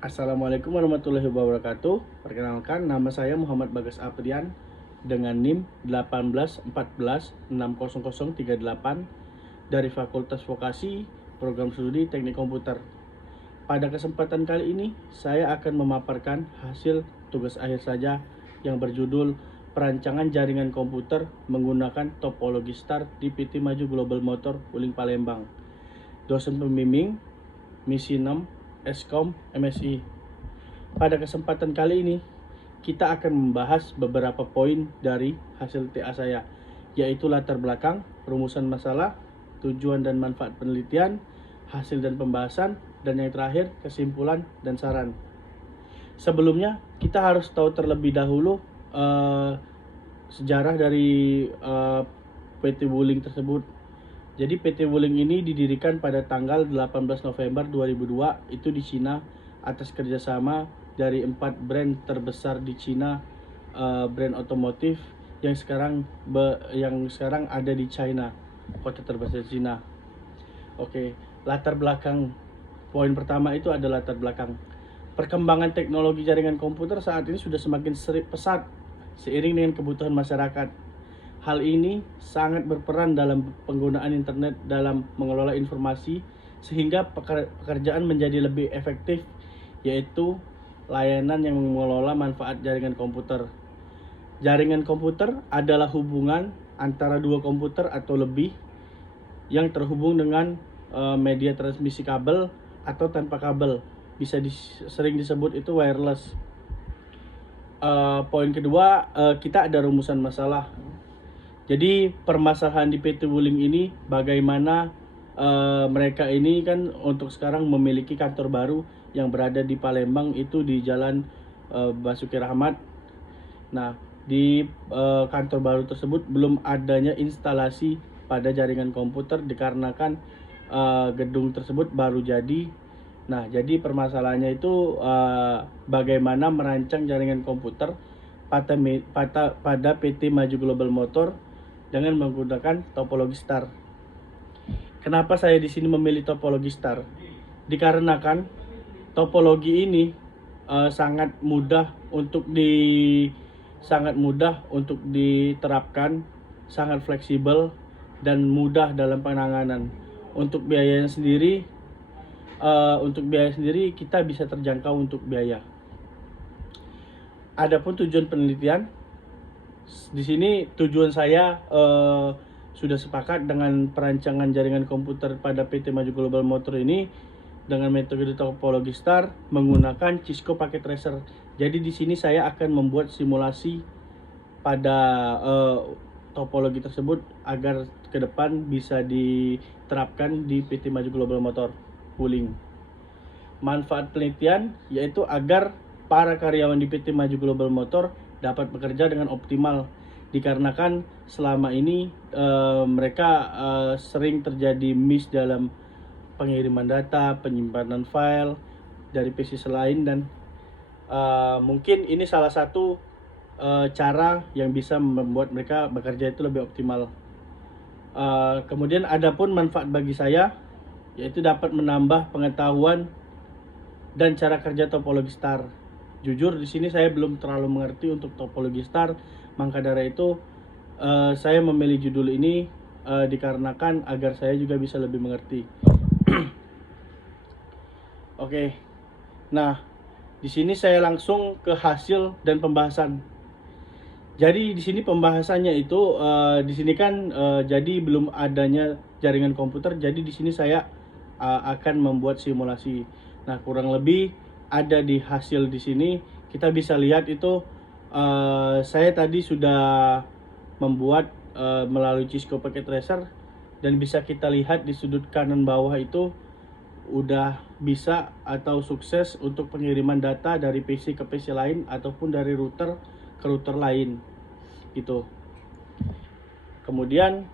Assalamualaikum warahmatullahi wabarakatuh. Perkenalkan, nama saya Muhammad Bagas Aprian dengan NIM 1814160038 dari Fakultas Vokasi Program Studi Teknik Komputer. Pada kesempatan kali ini, saya akan memaparkan hasil tugas akhir saja yang berjudul Perancangan Jaringan Komputer menggunakan Topologi STAR di PT Maju Global Motor Wuling Palembang. Dosen pembimbing Misi 6 Eskom MSI. Pada kesempatan kali ini, kita akan membahas beberapa poin dari hasil TA saya, yaitu latar belakang, rumusan masalah, tujuan dan manfaat penelitian, hasil dan pembahasan, dan yang terakhir, kesimpulan dan saran. Sebelumnya, kita harus tahu terlebih dahulu sejarah dari PT Wuling tersebut. Jadi PT Wuling ini didirikan pada tanggal 18 November 2002 itu di Cina atas kerjasama dari 4 brand terbesar di Cina, brand otomotif yang sekarang ada di China, kota terbesar di Cina. Oke, latar belakang poin pertama itu ada latar belakang. Perkembangan teknologi jaringan komputer saat ini sudah semakin pesat seiring dengan kebutuhan masyarakat. Hal ini sangat berperan dalam penggunaan internet dalam mengelola informasi sehingga pekerjaan menjadi lebih efektif, yaitu layanan yang mengelola manfaat jaringan komputer. Jaringan komputer adalah hubungan antara dua komputer atau lebih yang terhubung dengan media transmisi kabel atau tanpa kabel. Sering disebut itu wireless. Poin kedua, kita ada rumusan masalah. Jadi permasalahan di PT Wuling ini bagaimana mereka ini kan untuk sekarang memiliki kantor baru yang berada di Palembang, itu di Jalan Basuki Rahmat. Nah, di kantor baru tersebut belum adanya instalasi pada jaringan komputer dikarenakan gedung tersebut baru jadi. Nah, jadi permasalahannya itu bagaimana merancang jaringan komputer pada PT Maju Global Motor dengan menggunakan topologi STAR. Kenapa saya di sini memilih topologi STAR? Dikarenakan topologi ini sangat mudah untuk diterapkan, sangat fleksibel dan mudah dalam penanganan. Untuk biaya sendiri kita bisa terjangkau untuk biaya. Adapun tujuan penelitian, di sini tujuan saya sudah sepakat dengan perancangan jaringan komputer pada PT Maju Global Motor ini dengan metode topologi STAR menggunakan Cisco Packet Tracer. Jadi di sini saya akan membuat simulasi pada topologi tersebut agar ke depan bisa diterapkan di PT Maju Global Motor Wuling. Manfaat penelitian yaitu agar para karyawan di PT Maju Global Motor dapat bekerja dengan optimal, dikarenakan selama ini mereka sering terjadi miss dalam pengiriman data, penyimpanan file dari PC selain, dan mungkin ini salah satu cara yang bisa membuat mereka bekerja itu lebih optimal. Kemudian adapun manfaat bagi saya yaitu dapat menambah pengetahuan dan cara kerja topologi STAR. Jujur di sini saya belum terlalu mengerti untuk topologi STAR, maka dari itu saya memilih judul ini dikarenakan agar saya juga bisa lebih mengerti. Oke. Nah, di sini saya langsung ke hasil dan pembahasan. Jadi di sini pembahasannya itu di sini kan jadi belum adanya jaringan komputer, jadi di sini saya akan membuat simulasi. Nah, kurang lebih ada di hasil di sini kita bisa lihat itu saya tadi sudah membuat melalui Cisco Packet Tracer, dan bisa kita lihat di sudut kanan bawah itu udah bisa atau sukses untuk pengiriman data dari PC ke PC lain ataupun dari router ke router lain gitu. Kemudian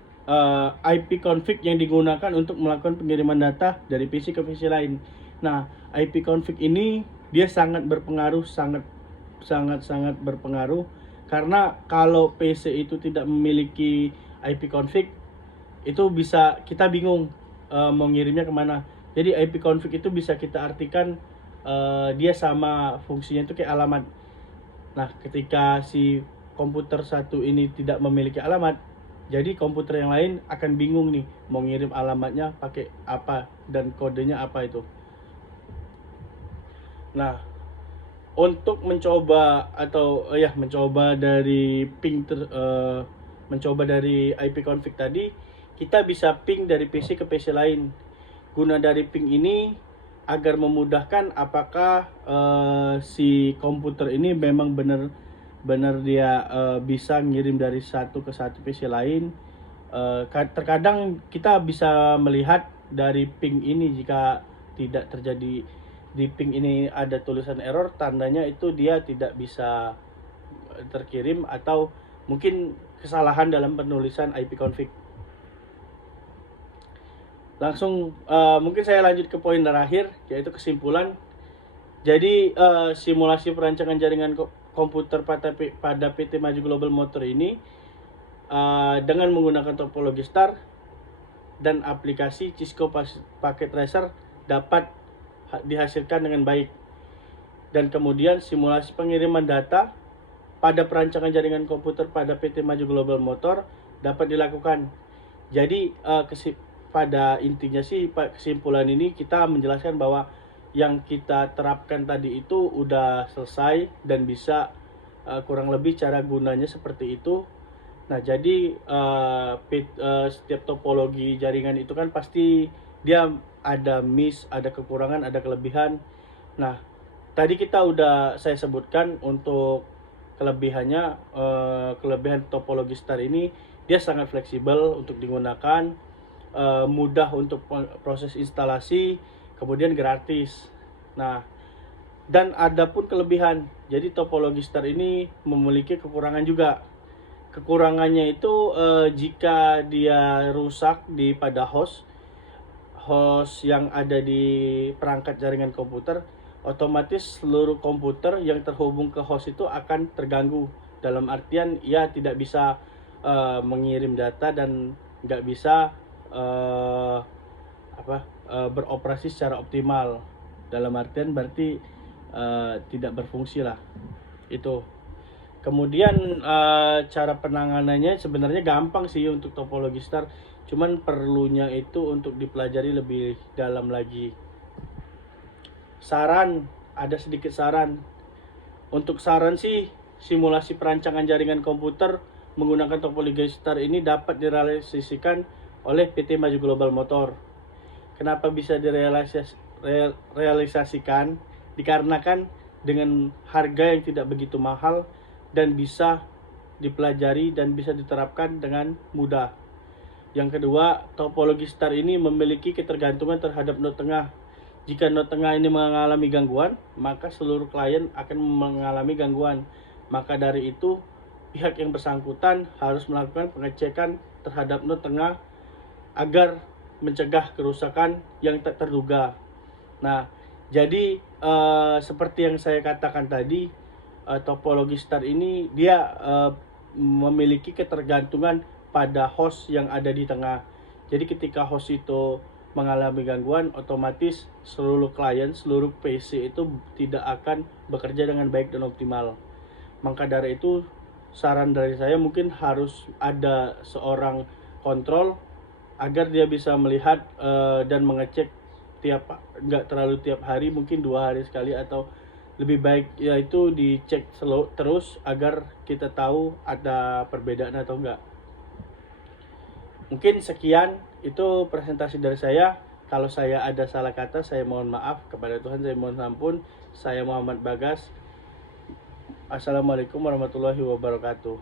IP config yang digunakan untuk melakukan pengiriman data dari PC ke PC lain. Nah, IP config ini dia sangat berpengaruh, sangat berpengaruh, karena kalau PC itu tidak memiliki IP config itu bisa kita bingung mau ngirimnya kemana. Jadi IP config itu bisa kita artikan dia sama fungsinya itu kayak alamat. Nah, ketika si komputer satu ini tidak memiliki alamat, jadi komputer yang lain akan bingung nih mau ngirim alamatnya pakai apa dan kodenya apa itu. Nah, untuk mencoba atau mencoba dari mencoba dari IP config tadi, kita bisa ping dari PC ke PC lain. Guna dari ping ini agar memudahkan apakah si komputer ini memang benar dia bisa ngirim dari satu ke satu PC lain. Terkadang kita bisa melihat dari ping ini, jika tidak terjadi di ping ini ada tulisan error, tandanya itu dia tidak bisa terkirim atau mungkin kesalahan dalam penulisan IP config. Langsung mungkin saya lanjut ke poin terakhir, yaitu kesimpulan. Jadi simulasi perancangan jaringan komputer pada PT Maju Global Motor ini dengan menggunakan topologi star dan aplikasi Cisco Packet Tracer dapat dihasilkan dengan baik. Dan kemudian simulasi pengiriman data pada perancangan jaringan komputer pada PT Maju Global Motor dapat dilakukan. Jadi pada intinya sih kesimpulan ini kita menjelaskan bahwa yang kita terapkan tadi itu udah selesai dan bisa kurang lebih cara gunanya seperti itu. Nah, jadi setiap topologi jaringan itu kan pasti dia ada miss, ada kekurangan, ada kelebihan. Nah, tadi saya sebutkan untuk kelebihannya, kelebihan topologi star ini dia sangat fleksibel untuk digunakan, mudah untuk proses instalasi, kemudian gratis. Nah, dan ada pun kelebihan. Jadi topologi star ini memiliki kekurangan juga. Kekurangannya itu jika dia rusak pada host yang ada di perangkat jaringan komputer, otomatis seluruh komputer yang terhubung ke host itu akan terganggu. Dalam artian ia tidak bisa mengirim data dan nggak bisa beroperasi secara optimal. Dalam artian berarti tidak berfungsi lah itu. Kemudian cara penanganannya sebenarnya gampang sih untuk topologi star, cuman perlunya itu untuk dipelajari lebih dalam lagi. Ada sedikit saran. Untuk saran sih, simulasi perancangan jaringan komputer menggunakan topologi star ini dapat direalisasikan oleh PT Maju Global Motor. Kenapa bisa direalisasikan? Dikarenakan dengan harga yang tidak begitu mahal dan bisa dipelajari dan bisa diterapkan dengan mudah. Yang kedua, topologi star ini memiliki ketergantungan terhadap node tengah. Jika node tengah ini mengalami gangguan, maka seluruh klien akan mengalami gangguan. Maka dari itu, pihak yang bersangkutan harus melakukan pengecekan terhadap node tengah agar mencegah kerusakan yang tak terduga. Nah, jadi seperti yang saya katakan tadi, topologi star ini dia memiliki ketergantungan pada host yang ada di tengah. Jadi ketika host itu mengalami gangguan, otomatis seluruh klien, seluruh PC itu tidak akan bekerja dengan baik dan optimal. Maka dari itu, saran dari saya mungkin harus ada seorang kontrol agar dia bisa melihat dan mengecek nggak terlalu tiap hari, mungkin 2 hari sekali, atau lebih baik yaitu dicek terus agar kita tahu ada perbedaan atau enggak. Mungkin sekian itu presentasi dari saya. Kalau saya ada salah kata, saya mohon maaf. Kepada Tuhan saya mohon ampun. Saya Muhammad Bagas. Assalamualaikum warahmatullahi wabarakatuh.